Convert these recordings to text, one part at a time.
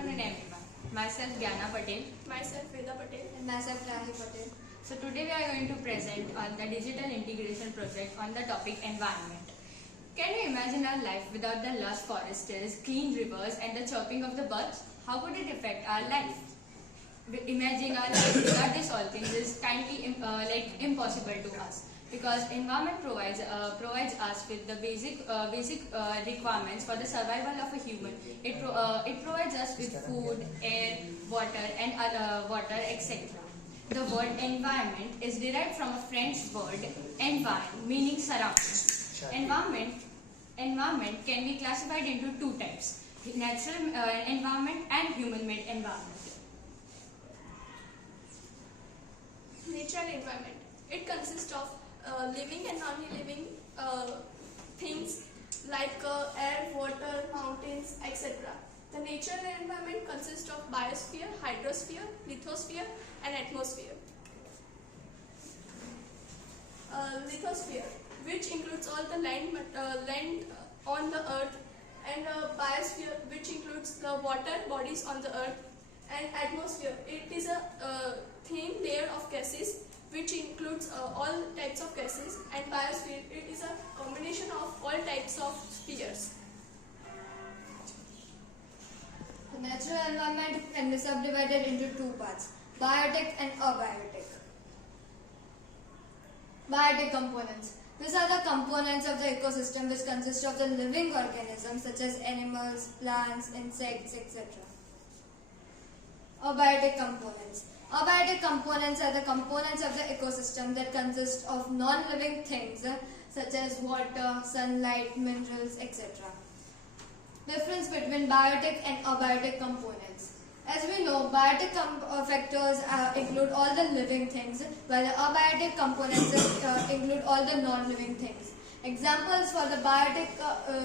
afternoon everyone. Myself Gyana Patel. Myself Veda Patel. And myself Rahi Patel. So today we are going to present on the digital integration project on the topic environment. Can you imagine our life without the lush forests, clean rivers and the chirping of the birds? How would it affect our life? Imagining our life without these all things is kindly impossible to us, because environment provides us with the basic requirements for the survival of a human. It provides us with food, air, water and etc. The word environment is derived from a French word environ, meaning surroundings. Environment can be classified into two types: natural environment and human-made environment. Natural environment. It consists of living and non-living things like air, water, mountains, etc. The natural environment consists of biosphere, hydrosphere, lithosphere and atmosphere. Lithosphere, which includes all the land on the earth, and biosphere, which includes the water bodies on the earth, and atmosphere, it is a thin layer of gases which includes all types of gases, and biosphere, it is a combination of all types of spheres. The natural environment can be subdivided into two parts: biotic and abiotic. Biotic components. These are the components of the ecosystem which consist of the living organisms such as animals, plants, insects, etc. Abiotic components. Abiotic components are the components of the ecosystem that consist of non-living things such as water, sunlight, minerals, etc. Difference between biotic and abiotic components. As we know, biotic factors include all the living things, while the abiotic components include all the non-living things. Examples for the biotic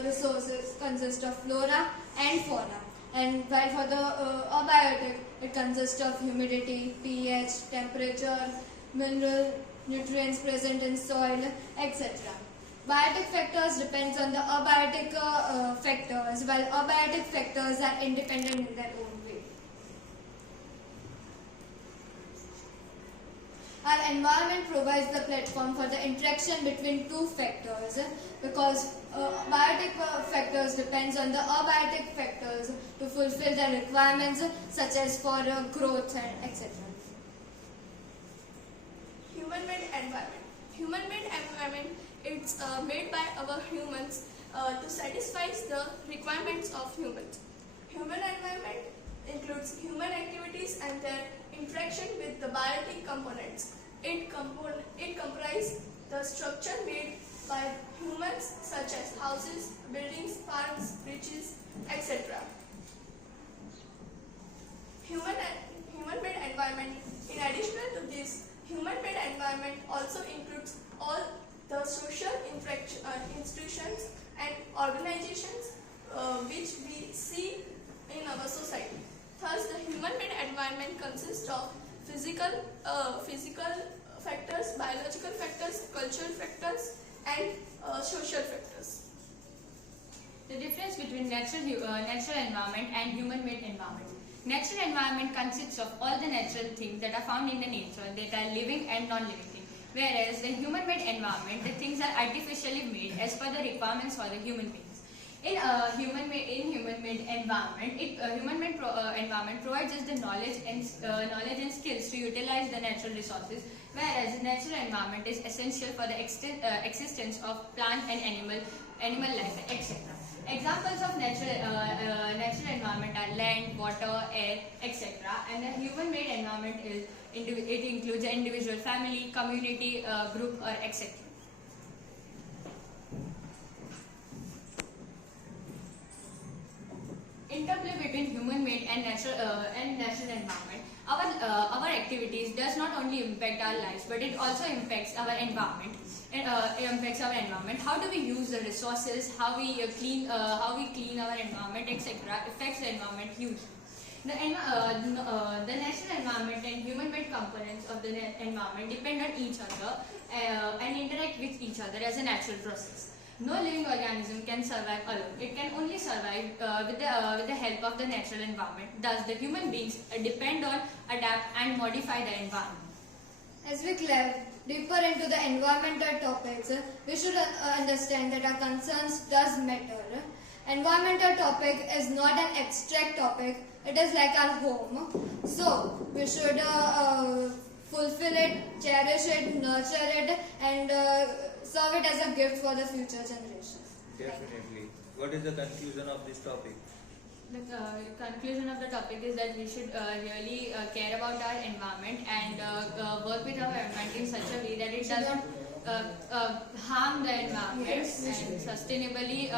resources consist of flora and fauna, and while for the abiotic, it consists of humidity, pH, temperature, mineral, nutrients present in soil, etc. Biotic factors depends on the abiotic factors, while abiotic factors are independent in their own way. Our environment provides the platform for the interaction between two factors, because biotic factors depends on the abiotic factors to fulfill the requirements such as for growth and etc. Human-made environment. Human-made environment, it's made by our humans to satisfy the requirements of humans. Human environment includes human activities and their interaction with the biotic components. It comprises the structure made by humans such as houses, buildings, parks, bridges, etc. Human-made environment. In addition to this, human-made environment also includes all the social institutions and organizations which we see in our society. Thus, the human-made environment consists of physical factors, biological factors, cultural factors, and social factors. The difference between natural environment and human-made environment. Natural environment consists of all the natural things that are found in the nature that are living and non-living things, whereas the human-made environment, the things are artificially made as per the requirements for the human beings. In human-made environment, environment provides us the knowledge and skills to utilize the natural resources, whereas the natural environment is essential for the existence of plant and animal life, etc. Examples of natural environment are land, water, air, etc. And the human-made environment it includes an individual, family, community, group, or etc. Interplay between human-made and natural environment. Our activities does not only impact our lives, but it also impacts our environment. How do we use the resources? How we clean our environment, etc. affects the environment hugely. The natural environment and human-made components of the environment depend on each other and interact with each other as a natural process. No living organism can survive alone. It can only survive with the help of the natural environment. Thus, the human beings depend on, adapt and modify the environment. As we delve deeper into the environmental topics, we should understand that our concerns does matter. Environmental topic is not an abstract topic, it is like our home. So, we should fulfill it, cherish it, nurture it and serve it as a gift for the future generations. Definitely. What is the conclusion of this topic? The conclusion of the topic is that we should really care about our environment and work with our environment in such a way that it doesn't harm the environment Yes. and sustainably